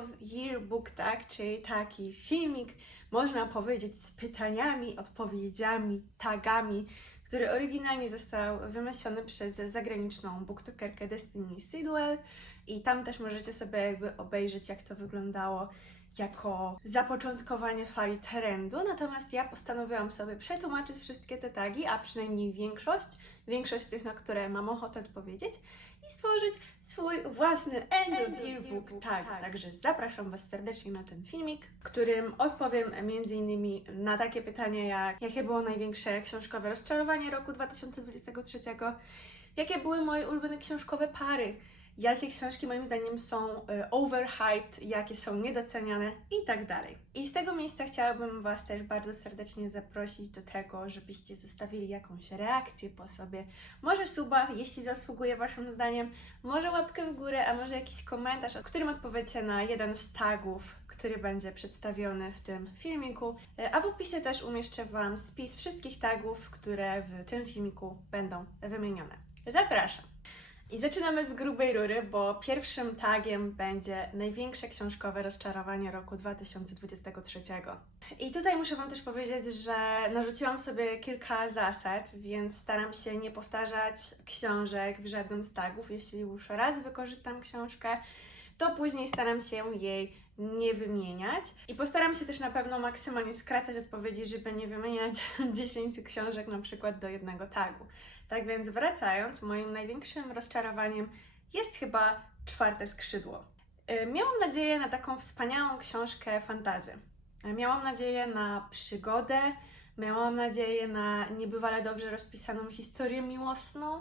of Yearbook Tag, czyli taki filmik, można powiedzieć, z pytaniami, odpowiedziami, tagami, który oryginalnie został wymyślony przez zagraniczną booktokerkę Destiny Sidwell. I tam też możecie sobie jakby obejrzeć, jak to wyglądało jako zapoczątkowanie fali trendu, natomiast ja postanowiłam sobie przetłumaczyć wszystkie te tagi, a przynajmniej większość, większość tych, na które mam ochotę odpowiedzieć i stworzyć swój własny End of Yearbook tag. Także zapraszam Was serdecznie na ten filmik, w którym odpowiem m.in. na takie pytania jak jakie było największe książkowe rozczarowanie roku 2023, jakie były moje ulubione książkowe pary, jakie książki moim zdaniem są y, overhyped, jakie są niedoceniane i tak dalej. I z tego miejsca chciałabym Was też bardzo serdecznie zaprosić do tego, żebyście zostawili jakąś reakcję po sobie. Może suba, jeśli zasługuje Waszym zdaniem, może łapkę w górę, a może jakiś komentarz, w którym odpowiecie na jeden z tagów, który będzie przedstawiony w tym filmiku. Y, A w opisie też umieszczę Wam spis wszystkich tagów, które w tym filmiku będą wymienione. Zapraszam! I zaczynamy z grubej rury, bo pierwszym tagiem będzie największe książkowe rozczarowanie roku 2023. I tutaj muszę Wam też powiedzieć, że narzuciłam sobie kilka zasad, więc staram się nie powtarzać książek w żadnym z tagów. Jeśli już raz wykorzystam książkę, to później staram się jej nie wymieniać. I postaram się też na pewno maksymalnie skracać odpowiedzi, żeby nie wymieniać 10 książek na przykład do jednego tagu. Tak więc wracając, moim największym rozczarowaniem jest chyba czwarte skrzydło. Y, Miałam nadzieję na taką wspaniałą książkę fantazy. Y, Miałam nadzieję na przygodę, miałam nadzieję na niebywale dobrze rozpisaną historię miłosną,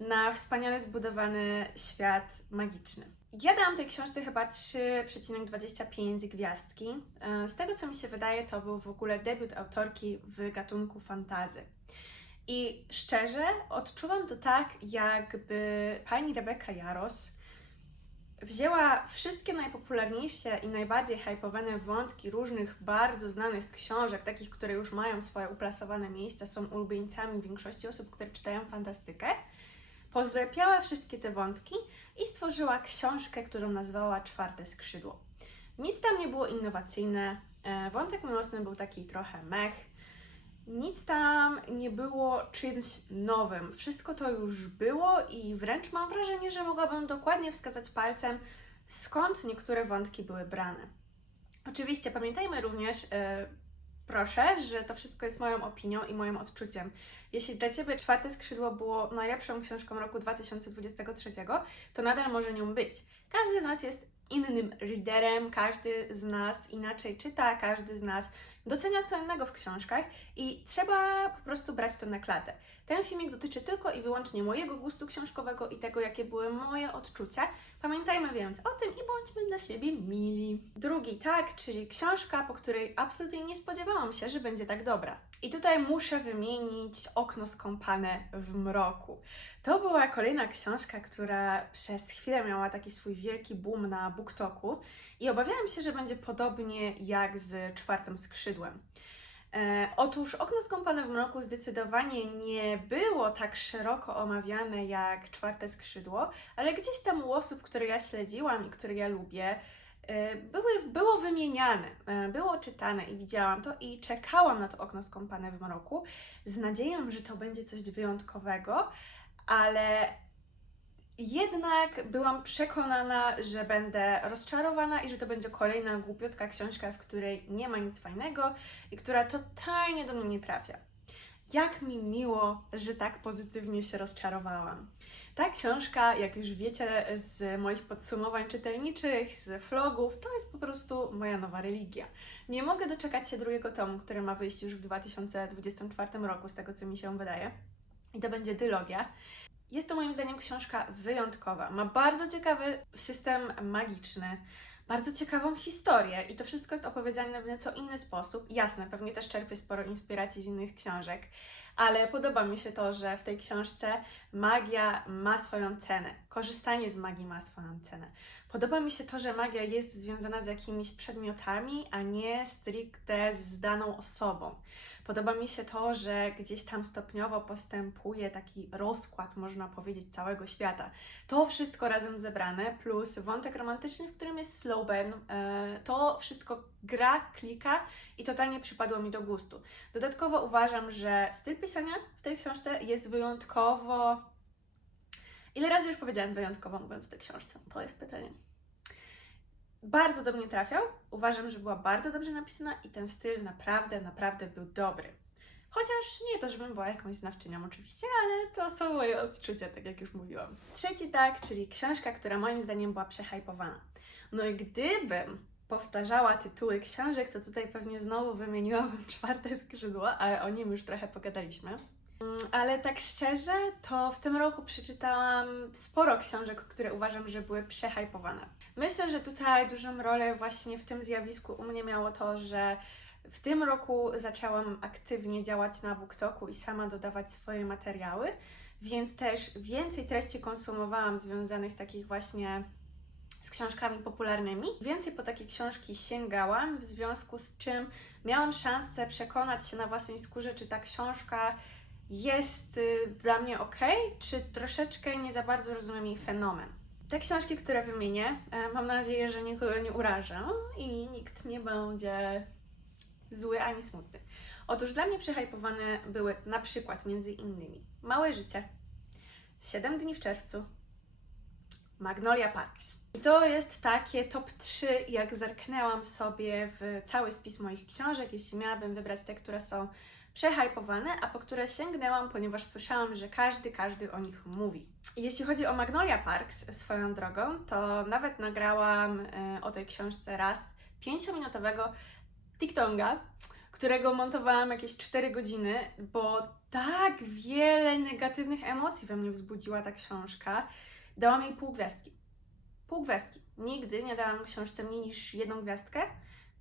na wspaniale zbudowany świat magiczny. Ja dałam tej książce chyba 3,25 gwiazdki. E, Z tego co mi się wydaje, to był w ogóle debiut autorki w gatunku fantazy. I szczerze odczuwam to tak, jakby pani Rebeka Jaros wzięła wszystkie najpopularniejsze i najbardziej hypowane wątki różnych bardzo znanych książek, takich, które już mają swoje uplasowane miejsca, są ulubieńcami większości osób, które czytają fantastykę, pozlepiała wszystkie te wątki i stworzyła książkę, którą nazwała Czwarte Skrzydło. Nic tam nie było innowacyjne, e, wątek miłosny był taki trochę mech, nic tam nie było czymś nowym. Wszystko to już było i wręcz mam wrażenie, że mogłabym dokładnie wskazać palcem, skąd niektóre wątki były brane. Oczywiście pamiętajmy również, e, proszę, że to wszystko jest moją opinią i moim odczuciem. Jeśli dla Ciebie Czwarte Skrzydło było najlepszą książką roku 2023, to nadal może nią być. Każdy z nas jest innym readerem, każdy z nas inaczej czyta, każdy z nas docenia co innego w książkach i trzeba po prostu brać to na klatę. Ten filmik dotyczy tylko i wyłącznie mojego gustu książkowego i tego, jakie były moje odczucia. Pamiętajmy więc o tym i bądźmy dla siebie mili. Drugi tak, czyli książka, po której absolutnie nie spodziewałam się, że będzie tak dobra. I tutaj muszę wymienić Okno skąpane w mroku. To była kolejna książka, która przez chwilę miała taki swój wielki boom na BookToku i obawiałam się, że będzie podobnie jak z czwartym skrzydłem. E, otóż Okno skąpane w mroku zdecydowanie nie było tak szeroko omawiane jak czwarte skrzydło, ale gdzieś tam u osób, które ja śledziłam i które ja lubię, e, były, było wymieniane, e, było czytane i widziałam to i czekałam na to Okno skąpane w mroku z nadzieją, że to będzie coś wyjątkowego, ale jednak byłam przekonana, że będę rozczarowana i że to będzie kolejna głupiotka książka, w której nie ma nic fajnego i która totalnie do mnie nie trafia. Jak mi miło, że tak pozytywnie się rozczarowałam. Ta książka, jak już wiecie z moich podsumowań czytelniczych, z vlogów, to jest po prostu moja nowa religia. Nie mogę doczekać się drugiego tomu, który ma wyjść już w 2024 roku, z tego co mi się wydaje. I to będzie dylogia. Jest to moim zdaniem książka wyjątkowa. Ma bardzo ciekawy system magiczny, bardzo ciekawą historię i to wszystko jest opowiedziane w nieco inny sposób. Jasne, pewnie też czerpie sporo inspiracji z innych książek, ale podoba mi się to, że w tej książce magia ma swoją cenę. Korzystanie z magii ma swoją cenę. Podoba mi się to, że magia jest związana z jakimiś przedmiotami, a nie stricte z daną osobą. Podoba mi się to, że gdzieś tam stopniowo postępuje taki rozkład, można powiedzieć, całego świata. To wszystko razem zebrane, plus wątek romantyczny, w którym jest slow burn, e, to wszystko gra, klika i totalnie przypadło mi do gustu. Dodatkowo uważam, że styl pisania w tej książce jest wyjątkowo. Ile razy już powiedziałam wyjątkowo, mówiąc o tej książce? To jest pytanie. Bardzo do mnie trafiał. Uważam, że była bardzo dobrze napisana i ten styl naprawdę, naprawdę był dobry. Chociaż nie to, żebym była jakąś znawczynią oczywiście, ale to są moje odczucia, tak jak już mówiłam. Trzeci tak, czyli książka, która moim zdaniem była przehypowana. No i gdybym powtarzała tytuły książek, to tutaj pewnie znowu wymieniłabym czwarte skrzydło, ale o nim już trochę pogadaliśmy. Mm, Ale tak szczerze, to w tym roku przeczytałam sporo książek, które uważam, że były przehypowane. Myślę, że tutaj dużą rolę właśnie w tym zjawisku u mnie miało to, że w tym roku zaczęłam aktywnie działać na BookToku i sama dodawać swoje materiały, więc też więcej treści konsumowałam związanych takich właśnie z książkami popularnymi. Więcej po takie książki sięgałam, w związku z czym miałam szansę przekonać się na własnej skórze, czy ta książka jest y, dla mnie ok, czy troszeczkę nie za bardzo rozumiem jej fenomen. Te książki, które wymienię, e, mam nadzieję, że nikogo nie urażę i nikt nie będzie zły ani smutny. Otóż dla mnie przehypowane były na przykład między innymi Małe Życie, 7 dni w czerwcu, Magnolia Parks. I to jest takie top 3, jak zerknęłam sobie w cały spis moich książek, jeśli miałabym wybrać te, które są przehypowane, a po które sięgnęłam, ponieważ słyszałam, że każdy, każdy o nich mówi. Jeśli chodzi o Magnolia Parks swoją drogą, to nawet nagrałam e, o tej książce raz 5-minutowego TikToka, którego montowałam jakieś 4 godziny, bo tak wiele negatywnych emocji we mnie wzbudziła ta książka. Dałam jej pół gwiazdki. Pół gwiazdki. Nigdy nie dałam książce mniej niż jedną gwiazdkę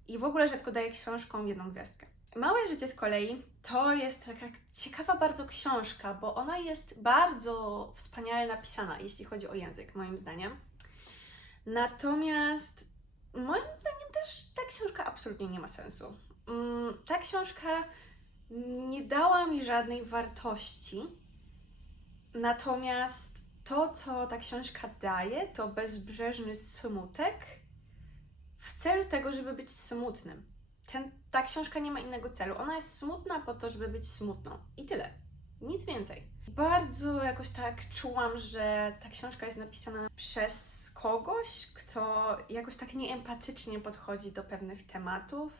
i w ogóle rzadko daję książkom jedną gwiazdkę. Małe życie z kolei to jest taka ciekawa bardzo książka, bo ona jest bardzo wspaniale napisana, jeśli chodzi o język, moim zdaniem. Natomiast moim zdaniem też ta książka absolutnie nie ma sensu. Mm, Ta książka nie dała mi żadnej wartości, natomiast to, co ta książka daje, to bezbrzeżny smutek w celu tego, żeby być smutnym. Ten, ta książka nie ma innego celu. Ona jest smutna po to, żeby być smutną. I tyle. Nic więcej. Bardzo jakoś tak czułam, że ta książka jest napisana przez kogoś, kto jakoś tak nieempatycznie podchodzi do pewnych tematów,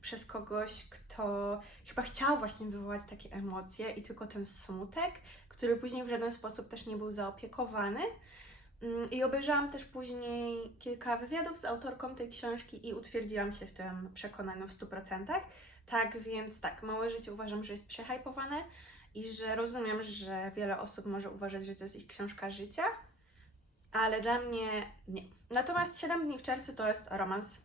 przez kogoś, kto chyba chciał właśnie wywołać takie emocje i tylko ten smutek, który później w żaden sposób też nie był zaopiekowany. Mm, I obejrzałam też później kilka wywiadów z autorką tej książki i utwierdziłam się w tym przekonaniu w 100%. Tak więc tak, Małe Życie uważam, że jest przehypowane i że rozumiem, że wiele osób może uważać, że to jest ich książka życia, ale dla mnie nie. Natomiast 7 dni w czerwcu to jest romans.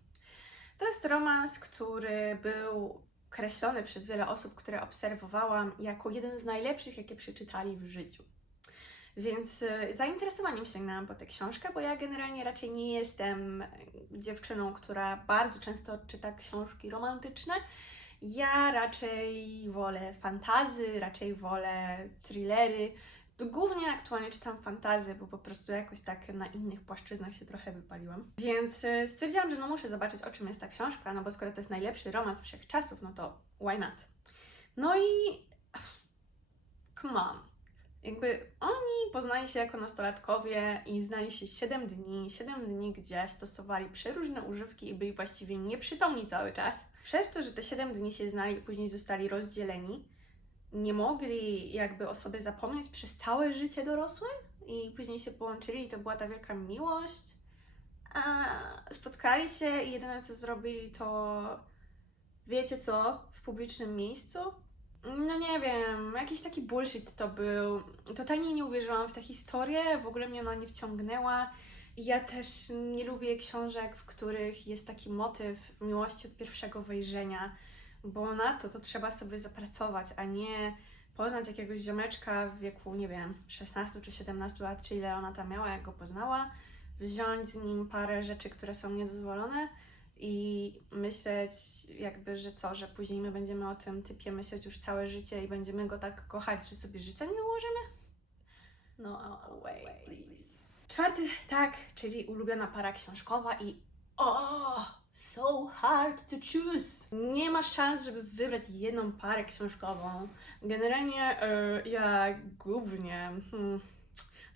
To jest romans, który był kreślony przez wiele osób, które obserwowałam, jako jeden z najlepszych, jakie przeczytali w życiu. Więc y, zainteresowaniem sięgnęłam po tę książkę, bo ja generalnie raczej nie jestem dziewczyną, która bardzo często czyta książki romantyczne. Ja raczej wolę fantazy, raczej wolę thrillery. Głównie aktualnie czytam fantazy, bo po prostu jakoś tak na innych płaszczyznach się trochę wypaliłam. Więc y, stwierdziłam, że no muszę zobaczyć, o czym jest ta książka, no bo skoro to jest najlepszy romans wszechczasów, no to why not? No i come on. Jakby oni poznali się jako nastolatkowie i znali się 7 dni, 7 dni, gdzie stosowali przeróżne używki i byli właściwie nieprzytomni cały czas. Przez to, że te 7 dni się znali i później zostali rozdzieleni, nie mogli jakby o sobie zapomnieć przez całe życie dorosłe i później się połączyli i to była ta wielka miłość. A spotkali się i jedyne co zrobili to wiecie co, w publicznym miejscu no nie wiem, jakiś taki bullshit to był. Totalnie nie uwierzyłam w tę historię, w ogóle mnie ona nie wciągnęła. Ja też nie lubię książek, w których jest taki motyw miłości od pierwszego wejrzenia, bo na to to trzeba sobie zapracować, a nie poznać jakiegoś ziomeczka w wieku, nie wiem, 16 czy 17 lat, czy ile ona tam miała, jak go poznała, wziąć z nim parę rzeczy, które są niedozwolone i myśleć jakby, że co, że później my będziemy o tym typie myśleć już całe życie i będziemy go tak kochać, że sobie życia nie ułożymy? No way, please. Czwarty, tak, czyli ulubiona para książkowa i oh, so hard to choose. Nie ma szans, żeby wybrać jedną parę książkową. Generalnie e, ja głównie hmm,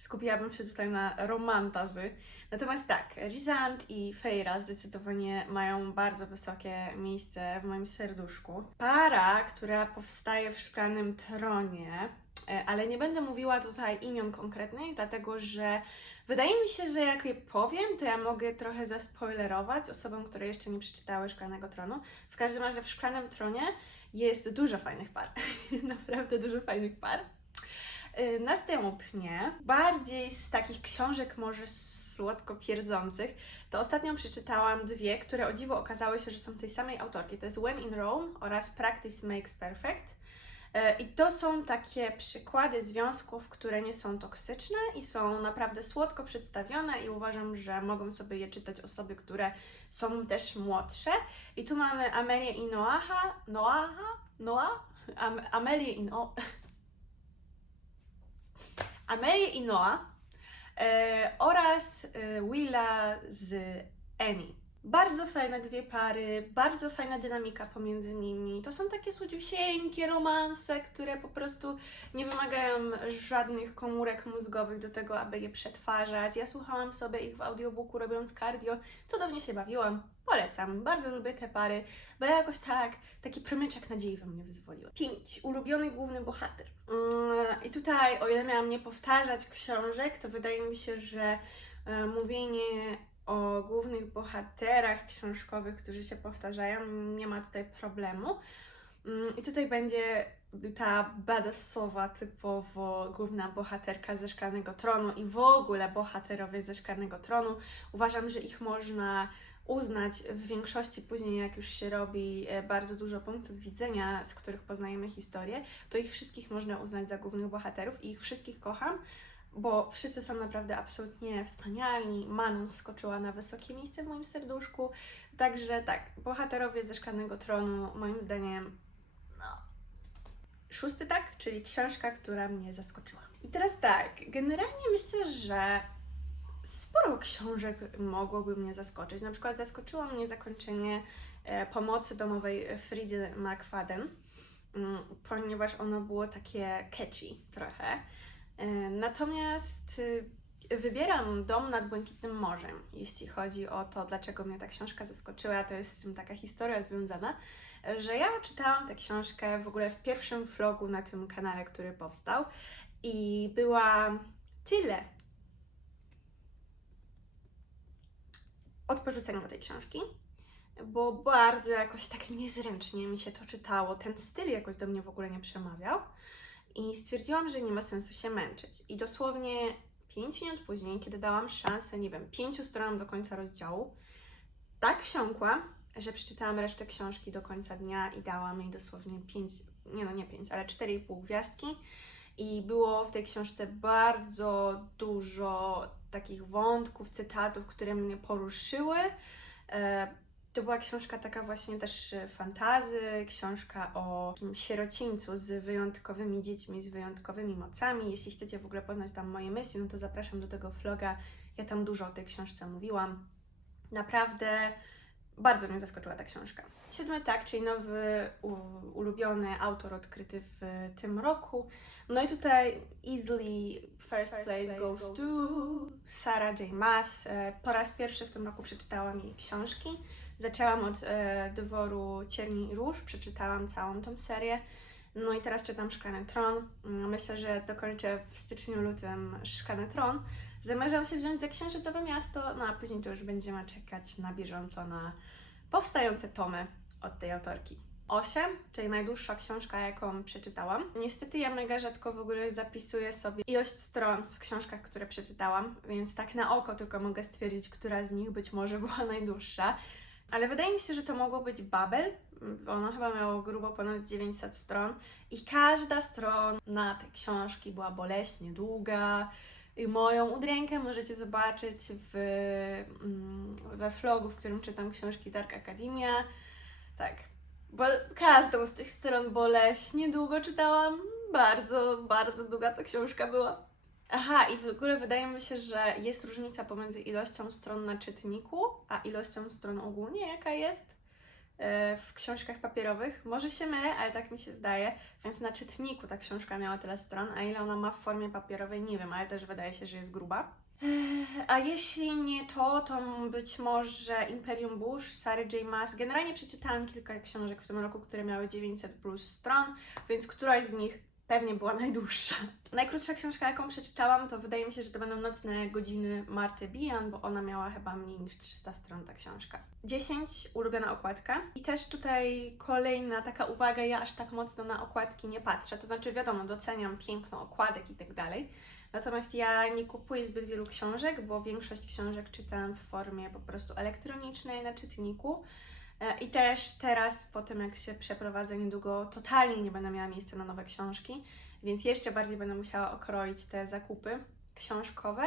skupiłabym się tutaj na romantazy. Natomiast tak, Rizant i Fejra zdecydowanie mają bardzo wysokie miejsce w moim serduszku. Para, która powstaje w Szklanym Tronie, e, ale nie będę mówiła tutaj imion konkretnych, dlatego że wydaje mi się, że jak je powiem, to ja mogę trochę zaspoilerować osobom, które jeszcze nie przeczytały Szklanego Tronu. W każdym razie w Szklanym Tronie jest dużo fajnych par. Naprawdę dużo fajnych par. Y, Następnie, bardziej z takich książek może słodko pierdzących, to ostatnio przeczytałam dwie, które o dziwo okazały się, że są tej samej autorki. To jest When in Rome oraz Practice Makes Perfect. Y, I to są takie przykłady związków, które nie są toksyczne i są naprawdę słodko przedstawione i uważam, że mogą sobie je czytać osoby, które są też młodsze. I tu mamy Amelię i Noaha, Noaha, Noah? Am, Amelię i no, Amelię i Noah e, oraz e, Willa z Annie. Bardzo fajne dwie pary, bardzo fajna dynamika pomiędzy nimi. To są takie słodziusieńkie romanse, które po prostu nie wymagają żadnych komórek mózgowych do tego, aby je przetwarzać. Ja słuchałam sobie ich w audiobooku robiąc cardio, cudownie się bawiłam. Polecam, bardzo lubię te pary, bo jakoś tak, taki promyczek nadziei we mnie wyzwoliły. 5. Ulubiony główny bohater. Mm, I tutaj, o ile miałam nie powtarzać książek, to wydaje mi się, że e, mówienie o głównych bohaterach książkowych, którzy się powtarzają, nie ma tutaj problemu. Mm, I tutaj będzie ta badassowa, typowo główna bohaterka ze Szklanego Tronu i w ogóle bohaterowie ze Szklanego Tronu. Uważam, że ich można uznać w większości później, jak już się robi e, bardzo dużo punktów widzenia, z których poznajemy historię, to ich wszystkich można uznać za głównych bohaterów i ich wszystkich kocham, bo wszyscy są naprawdę absolutnie wspaniali. Manu wskoczyła na wysokie miejsce w moim serduszku. Także tak, bohaterowie ze Szklanego Tronu, moim zdaniem, no. Szósty tak, czyli książka, która mnie zaskoczyła. I teraz tak, generalnie myślę, że sporo książek mogłoby mnie zaskoczyć. Na przykład zaskoczyło mnie zakończenie e, pomocy domowej Fridy McFadden, mm, ponieważ ono było takie catchy trochę. E, Natomiast y, wybieram Dom nad Błękitnym Morzem, jeśli chodzi o to, dlaczego mnie ta książka zaskoczyła. To jest z tym taka historia związana, że ja czytałam tę książkę w ogóle w pierwszym vlogu na tym kanale, który powstał i była tyle od porzucenia tej książki, bo bardzo jakoś tak niezręcznie mi się to czytało. Ten styl jakoś do mnie w ogóle nie przemawiał i stwierdziłam, że nie ma sensu się męczyć. I dosłownie 5 minut później, kiedy dałam szansę, nie wiem, pięciu stronom do końca rozdziału, tak wsiąkła, że przeczytałam resztę książki do końca dnia i dałam jej dosłownie 5, nie no nie 5, ale 4,5 gwiazdki. I było w tej książce bardzo dużo takich wątków, cytatów, które mnie poruszyły. To była książka taka właśnie też e, fantazy, książka o takim sierocińcu z wyjątkowymi dziećmi, z wyjątkowymi mocami. Jeśli chcecie w ogóle poznać tam moje myśli, no to zapraszam do tego vloga. Ja tam dużo o tej książce mówiłam. Naprawdę bardzo mnie zaskoczyła ta książka. Siódmy tak, czyli nowy ulubiony autor odkryty w tym roku. No i tutaj easily first place goes to Sarah J. Maas. E, Po raz pierwszy w tym roku przeczytałam jej książki. Zaczęłam od e, Dworu Cierni i Róż, przeczytałam całą tą serię. No i teraz czytam Szklany Tron. Mm, Myślę, że dokończę w styczniu, lutym Szklany Tron. Zamierzam się wziąć za Księżycowe Miasto, no a później to już będziemy czekać na bieżąco na powstające tomy od tej autorki. 8, czyli najdłuższa książka, jaką przeczytałam. Niestety ja mega rzadko w ogóle zapisuję sobie ilość stron w książkach, które przeczytałam, więc tak na oko tylko mogę stwierdzić, która z nich być może była najdłuższa. Ale wydaje mi się, że to mogło być Babel. Ono chyba miało grubo ponad 900 stron i każda strona tej książki była boleśnie długa. I moją udrękę możecie zobaczyć w, mm, we vlogu, w którym czytam książki Dark Academia. Tak, bo każdą z tych stron boleśnie długo czytałam. Bardzo, bardzo długa ta książka była. Aha, i w ogóle wydaje mi się, że jest różnica pomiędzy ilością stron na czytniku, a ilością stron ogólnie, jaka jest e, w książkach papierowych. Może się mylę, ale tak mi się zdaje. Więc na czytniku ta książka miała tyle stron, a ile ona ma w formie papierowej, nie wiem, ale też wydaje się, że jest gruba. A jeśli nie to, to być może Imperium Bush, Sary J. Maas. Generalnie przeczytałam kilka książek w tym roku, które miały 900 plus stron, więc któraś z nich pewnie była najdłuższa. Najkrótsza książka, jaką przeczytałam, to wydaje mi się, że to będą Nocne godziny Marty Bian, bo ona miała chyba mniej niż 300 stron, ta książka. 10, ulubiona okładka. I też tutaj kolejna taka uwaga, ja aż tak mocno na okładki nie patrzę. To znaczy, wiadomo, doceniam piękno okładek i tak dalej. Natomiast ja nie kupuję zbyt wielu książek, bo większość książek czytam w formie po prostu elektronicznej na czytniku. E, I też teraz, po tym jak się przeprowadzę niedługo, totalnie nie będę miała miejsca na nowe książki, więc jeszcze bardziej będę musiała okroić te zakupy książkowe.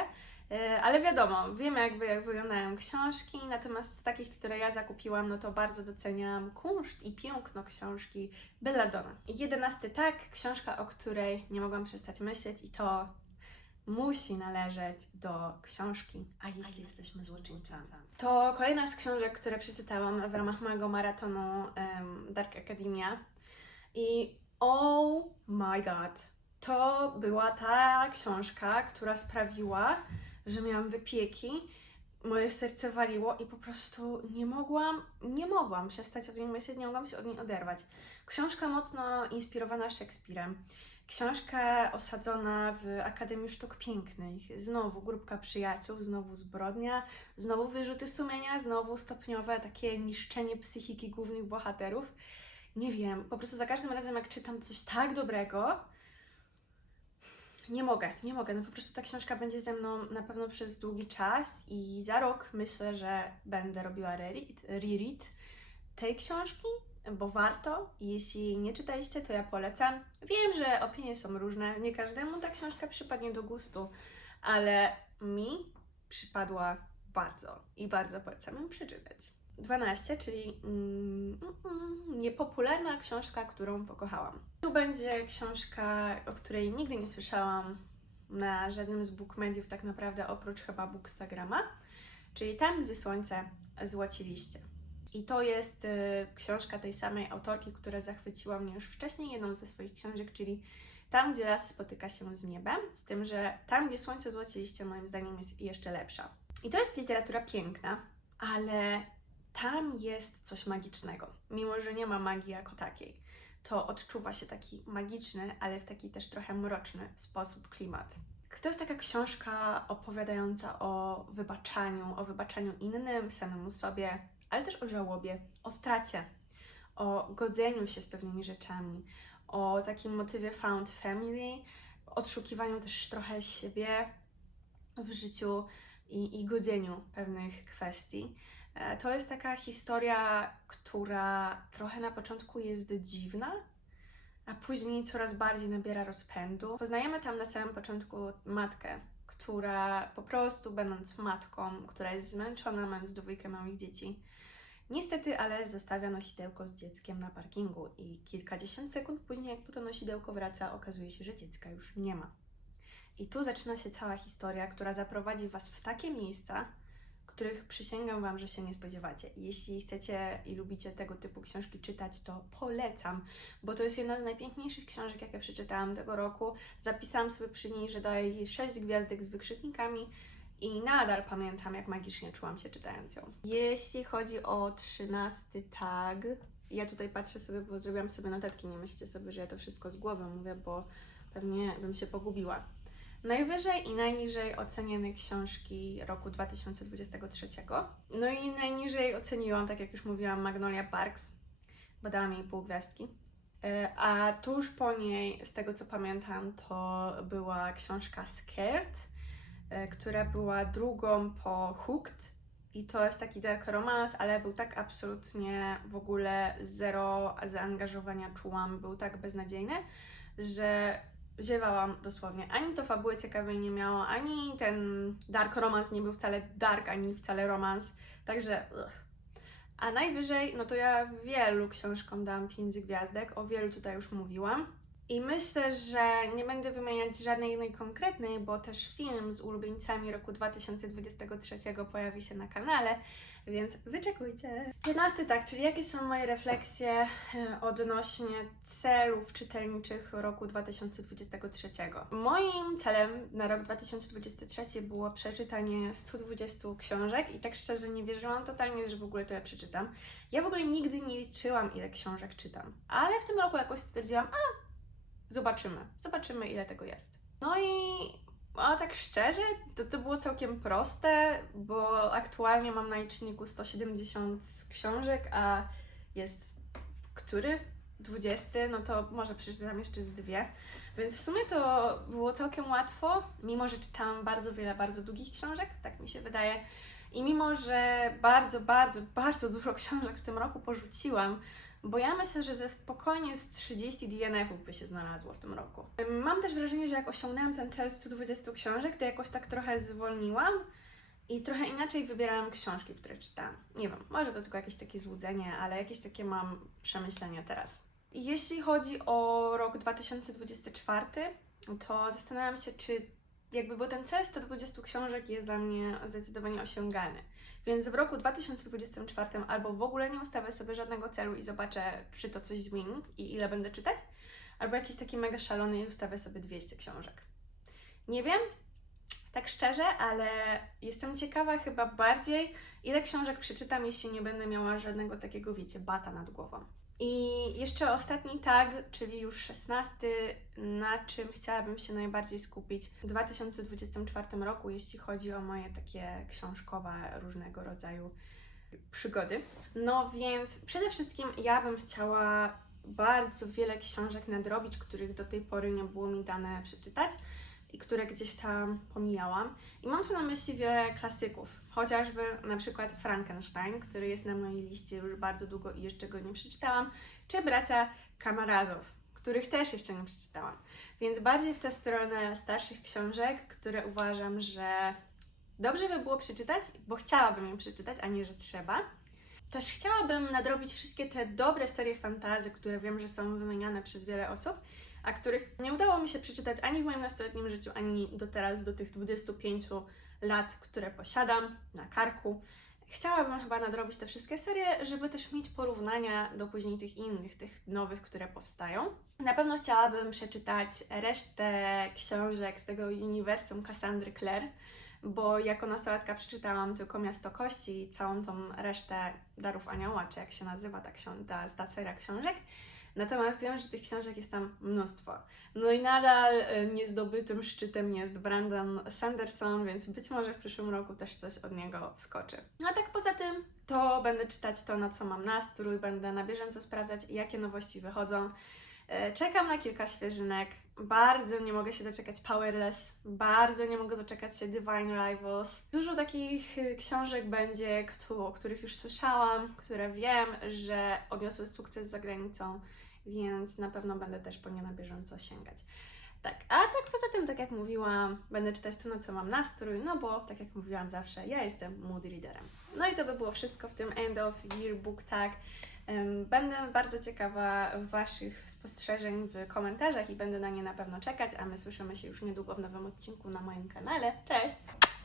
E, Ale wiadomo, wiemy jakby jak wyglądają książki, natomiast z takich, które ja zakupiłam, no to bardzo doceniam kunszt i piękno książki Belladonna. Jedenasty tak, książka, o której nie mogłam przestać myśleć i to musi należeć do książki, a jeśli jesteśmy złoczyńcami. To kolejna z książek, które przeczytałam w ramach mojego maratonu em, Dark Academia i oh my god, to była ta książka, która sprawiła, że miałam wypieki, moje serce waliło i po prostu nie mogłam, nie mogłam przestać o niej myśleć, nie mogłam się od niej oderwać. Książka mocno inspirowana Szekspirem. Książka osadzona w Akademii Sztuk Pięknych. Znowu grupka przyjaciół, znowu zbrodnia, znowu wyrzuty sumienia, znowu stopniowe takie niszczenie psychiki głównych bohaterów. Nie wiem, po prostu za każdym razem jak czytam coś tak dobrego, nie mogę, nie mogę. No po prostu ta książka będzie ze mną na pewno przez długi czas i za rok myślę, że będę robiła reread, reread tej książki, bo warto. Jeśli nie czytaliście, to ja polecam. Wiem, że opinie są różne, nie każdemu ta książka przypadnie do gustu, ale mi przypadła bardzo i bardzo polecam ją przeczytać. 12, czyli mm, mm, niepopularna książka, którą pokochałam. Tu będzie książka, o której nigdy nie słyszałam na żadnym z bookmediów, tak naprawdę oprócz chyba Bookstagrama, czyli Tam, gdzie słońce złoci liście. I to jest y, książka tej samej autorki, która zachwyciła mnie już wcześniej, jedną ze swoich książek, czyli Tam, gdzie las spotyka się z niebem, z tym, że Tam, gdzie słońce złoci liście, moim zdaniem jest jeszcze lepsza. I to jest literatura piękna, ale tam jest coś magicznego. Mimo, że nie ma magii jako takiej, to odczuwa się taki magiczny, ale w taki też trochę mroczny sposób klimat. To jest taka książka opowiadająca o wybaczaniu, o wybaczaniu innym, samemu sobie, ale też o żałobie, o stracie, o godzeniu się z pewnymi rzeczami, o takim motywie found family, odszukiwaniu też trochę siebie w życiu i, i godzeniu pewnych kwestii. E, To jest taka historia, która trochę na początku jest dziwna, a później coraz bardziej nabiera rozpędu. Poznajemy tam na samym początku matkę, która po prostu będąc matką, która jest zmęczona, mając dwójkę małych dzieci, niestety, ale zostawia nosidełko z dzieckiem na parkingu i kilkadziesiąt sekund później, jak po to nosidełko wraca, okazuje się, że dziecka już nie ma. I tu zaczyna się cała historia, która zaprowadzi Was w takie miejsca, których przysięgam Wam, że się nie spodziewacie. Jeśli chcecie i lubicie tego typu książki czytać, to polecam, bo to jest jedna z najpiękniejszych książek, jakie przeczytałam tego roku. Zapisałam sobie przy niej, że daję jej 6 gwiazdek z wykrzyknikami i nadal pamiętam, jak magicznie czułam się czytając ją. Jeśli chodzi o 13 tag, ja tutaj patrzę sobie, bo zrobiłam sobie notatki, nie myślcie sobie, że ja to wszystko z głowy mówię, bo pewnie bym się pogubiła. Najwyżej i najniżej oceniane książki roku 2023. No i najniżej oceniłam, tak jak już mówiłam, Magnolia Parks, bo dałam jej pół gwiazdki. E, A tuż po niej, z tego co pamiętam, to była książka Scared, która była drugą po Hooked i to jest taki dark romance, ale był tak absolutnie w ogóle zero zaangażowania czułam, był tak beznadziejny, że ziewałam dosłownie. Ani to fabuły ciekawej nie miało, ani ten dark romance nie był wcale dark, ani wcale romance, także ugh. A najwyżej, no to ja wielu książkom dam 5 gwiazdek, o wielu tutaj już mówiłam. I myślę, że nie będę wymieniać żadnej jednej konkretnej, bo też film z ulubieńcami roku 2023 pojawi się na kanale, więc wyczekujcie. 15 tak, czyli jakie są moje refleksje e, odnośnie celów czytelniczych roku 2023. Moim celem na rok 2023 było przeczytanie 120 książek i tak szczerze nie wierzyłam totalnie, że w ogóle ja przeczytam. Ja w ogóle nigdy nie liczyłam, ile książek czytam, ale w tym roku jakoś stwierdziłam, a zobaczymy, zobaczymy ile tego jest. No i a tak szczerze, to, to było całkiem proste, bo aktualnie mam na liczniku 170 książek, a jest który? 20, no to może przeczytam jeszcze z dwie. Więc w sumie to było całkiem łatwo, mimo że czytałam bardzo wiele bardzo długich książek, tak mi się wydaje. I mimo, że bardzo, bardzo, bardzo dużo książek w tym roku porzuciłam, bo ja myślę, że ze spokojnie z 30 DNF-ów by się znalazło w tym roku. Mam też wrażenie, że jak osiągnęłam ten cel 120 książek, to jakoś tak trochę zwolniłam i trochę inaczej wybierałam książki, które czytałam. Nie wiem, może to tylko jakieś takie złudzenie, ale jakieś takie mam przemyślenia teraz. Jeśli chodzi o rok 2024, to zastanawiam się, czy jakby, bo ten cel 120 książek jest dla mnie zdecydowanie osiągalny. Więc w roku 2024 albo w ogóle nie ustawię sobie żadnego celu i zobaczę, czy to coś zmieni i ile będę czytać, albo jakiś taki mega szalony i ustawię sobie 200 książek. Nie wiem, tak szczerze, ale jestem ciekawa chyba bardziej, ile książek przeczytam, jeśli nie będę miała żadnego takiego, wiecie, bata nad głową. I jeszcze ostatni tag, czyli już 16, na czym chciałabym się najbardziej skupić w 2024 roku, jeśli chodzi o moje takie książkowe różnego rodzaju przygody. No więc przede wszystkim ja bym chciała bardzo wiele książek nadrobić, których do tej pory nie było mi dane przeczytać i które gdzieś tam pomijałam. I mam tu na myśli wiele klasyków, chociażby na przykład Frankenstein, który jest na mojej liście już bardzo długo i jeszcze go nie przeczytałam, czy bracia Kamarazow, których też jeszcze nie przeczytałam. Więc bardziej w tę stronę starszych książek, które uważam, że dobrze by było przeczytać, bo chciałabym je przeczytać, a nie, że trzeba. Też chciałabym nadrobić wszystkie te dobre serie fantazy, które wiem, że są wymieniane przez wiele osób, a których nie udało mi się przeczytać ani w moim nastoletnim życiu, ani do teraz, do tych 25 lat, które posiadam na karku. Chciałabym chyba nadrobić te wszystkie serie, żeby też mieć porównania do później tych innych, tych nowych, które powstają. Na pewno chciałabym przeczytać resztę książek z tego uniwersum Cassandry Clare, bo jako nastolatka przeczytałam tylko Miasto Kości i całą tą resztę Darów Anioła, czy jak się nazywa ta, ta seria książek. Natomiast wiem, że tych książek jest tam mnóstwo. No i nadal e, niezdobytym szczytem jest Brandon Sanderson, więc być może w przyszłym roku też coś od niego wskoczy. No a tak poza tym, to będę czytać to, na co mam nastrój, będę na bieżąco sprawdzać, jakie nowości wychodzą. E, Czekam na kilka świeżynek. Bardzo nie mogę się doczekać Powerless. Bardzo nie mogę doczekać się Divine Rivals. Dużo takich y, książek będzie, o których już słyszałam, które wiem, że odniosły sukces za granicą, więc na pewno będę też po nie na bieżąco sięgać. Tak, a tak poza tym, tak jak mówiłam, będę czytać to, na co mam nastrój, no bo, tak jak mówiłam zawsze, ja jestem moody readerem. No i to by było wszystko w tym End of Year Book Tag. Będę bardzo ciekawa Waszych spostrzeżeń w komentarzach i będę na nie na pewno czekać, a my słyszymy się już niedługo w nowym odcinku na moim kanale. Cześć!